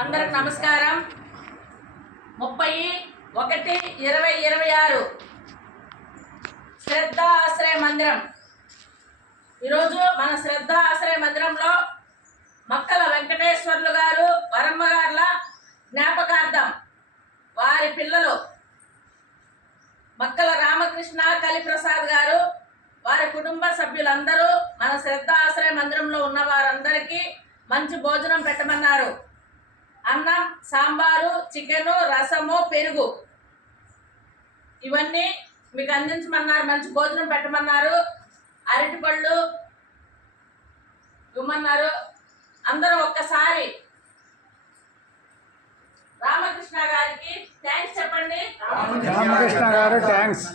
అందరికి నమస్కారం. 30/1/2026 శ్రద్ధ ఆశ్రయ మందిరం. ఈరోజు మన శ్రద్ధ ఆశ్రయ మందిరంలో మక్కల వెంకటేశ్వర్లు గారు వరమ్మ గార్ల జ్ఞాపకార్థం వారి పిల్లలు మక్కల రామకృష్ణ కలిప్రసాద్ గారు వారి కుటుంబ సభ్యులందరూ మన శ్రద్ధ ఆశ్రయ మందిరంలో ఉన్న వారందరికీ మంచి భోజనం పెట్టమన్నారు. అన్నం, సాంబారు, చికెను, రసము, పెరుగు ఇవన్నీ మీకు అందించమన్నారు. మంచి భోజనం పెట్టమన్నారు. అరటిపళ్ళు ఇవ్వమన్నారు. అందరూ ఒక్కసారి రామకృష్ణ గారికి థ్యాంక్స్ చెప్పండి. రామకృష్ణ గారు థ్యాంక్స్.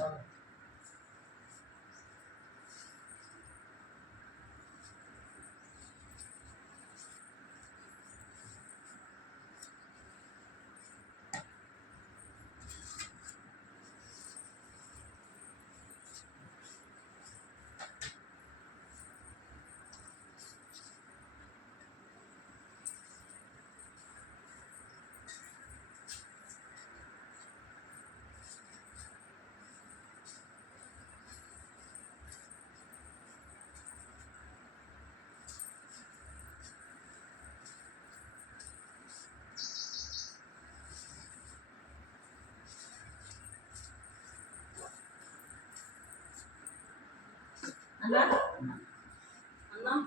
అన్నం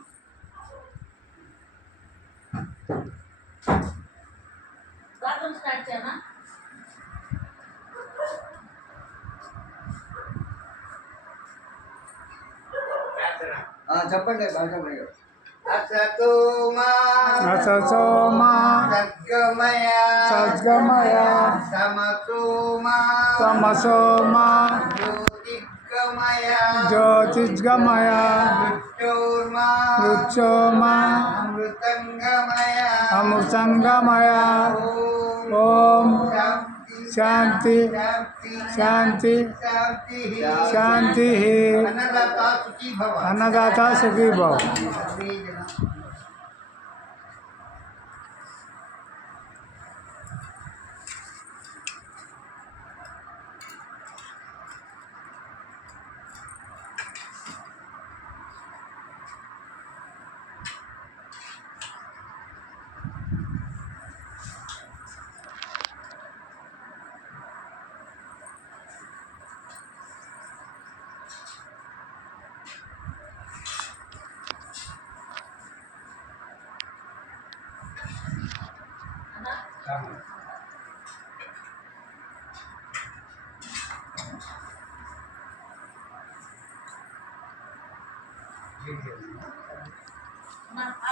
బాత్రూమ్ స్టార్ట్ చేయనా? చెప్పండి. అసతోమా సద్గమయ సద్గమయ సమతోమా తమసోమా జ్యోతిర్గమయ జ్యోతిర్గమయ మృత్యోర్మా మృత్యోమా అమృతంగమయ అమృతంగమయ. ఓం శాంతి శాంతి శాంతి. అన్నదాత సుఖీ భవ.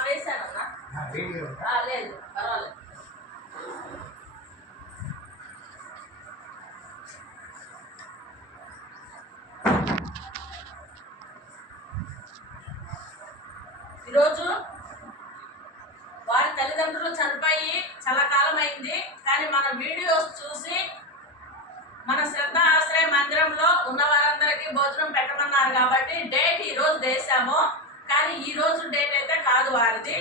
వేసానన్నా? లేదు, పర్వాలేదు. ఈరోజు వారి తల్లిదండ్రులు చనిపోయి చాలా కాలం అయింది. కానీ మన వీడియోస్ చూసి మన శ్రద్ధ ఆశ్రయ మందిరంలో ఉన్న వారందరికీ భోజనం పెట్టమన్నారు కాబట్టి డేట్ ఈరోజు వేసాము. కానీ ఈ రోజు డేట్ అయితే కాదు వారిది.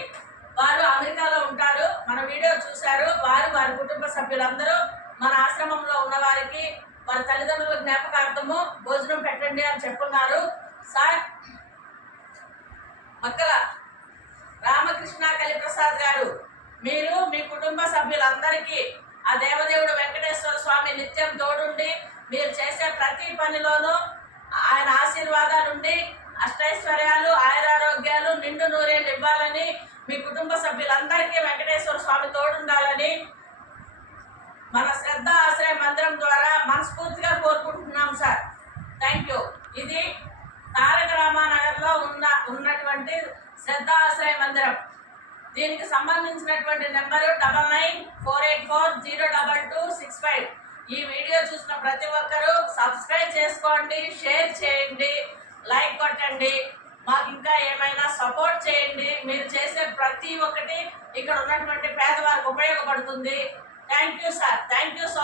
వారు అమెరికాలో ఉంటారు. మన వీడియో చూశారు. వారి కుటుంబ సభ్యులందరూ మన ఆశ్రమంలో ఉన్న వారికి వారి తల్లిదండ్రుల జ్ఞాపకార్థము భోజనం పెట్టండి అని చెప్పున్నారు. సార్ మక్కల రామకృష్ణ కలిప్రసాద్ గారు, మీరు మీ కుటుంబ సభ్యులందరికీ ఆ దేవదేవుడు వెంకటేశ్వర స్వామి నిత్యం తోడుండి మీరు చేసే ప్రతి పనిలోనూ ఆయన ఆశీర్వాదాలుండి అష్టైశ్వర్యాలు, ఆయురారోగ్యాలు, నిండు నూరేళ్ళు ఇవ్వాలని, మీ కుటుంబ సభ్యులందరికీ వెంకటేశ్వర స్వామి తోడుండాలని మన శ్రద్ధ ఆశ్రయ మందిరం ద్వారా మనస్ఫూర్తిగా కోరుకుంటున్నాం సార్. Thank you. ఇది తారక రామానగర్లో ఉన్నటువంటి శ్రద్ధ ఆశ్రయ మందిరం. దీనికి సంబంధించినటువంటి నెంబరు 9948402265. ఈ వీడియో చూసిన ప్రతి ఒక్కరూ సబ్స్క్రైబ్ చేసుకోండి, షేర్ చేయండి, లైక్ కొట్టండి. మాకు ఇంకా ఏమైనా సపోర్ట్ చేయండి. మీరు చేసే ప్రతి ఒక్కటి ఇక్కడ ఉన్నటువంటి పేదవారికి ఉపయోగపడుతుంది. Thank you sir. Thank you so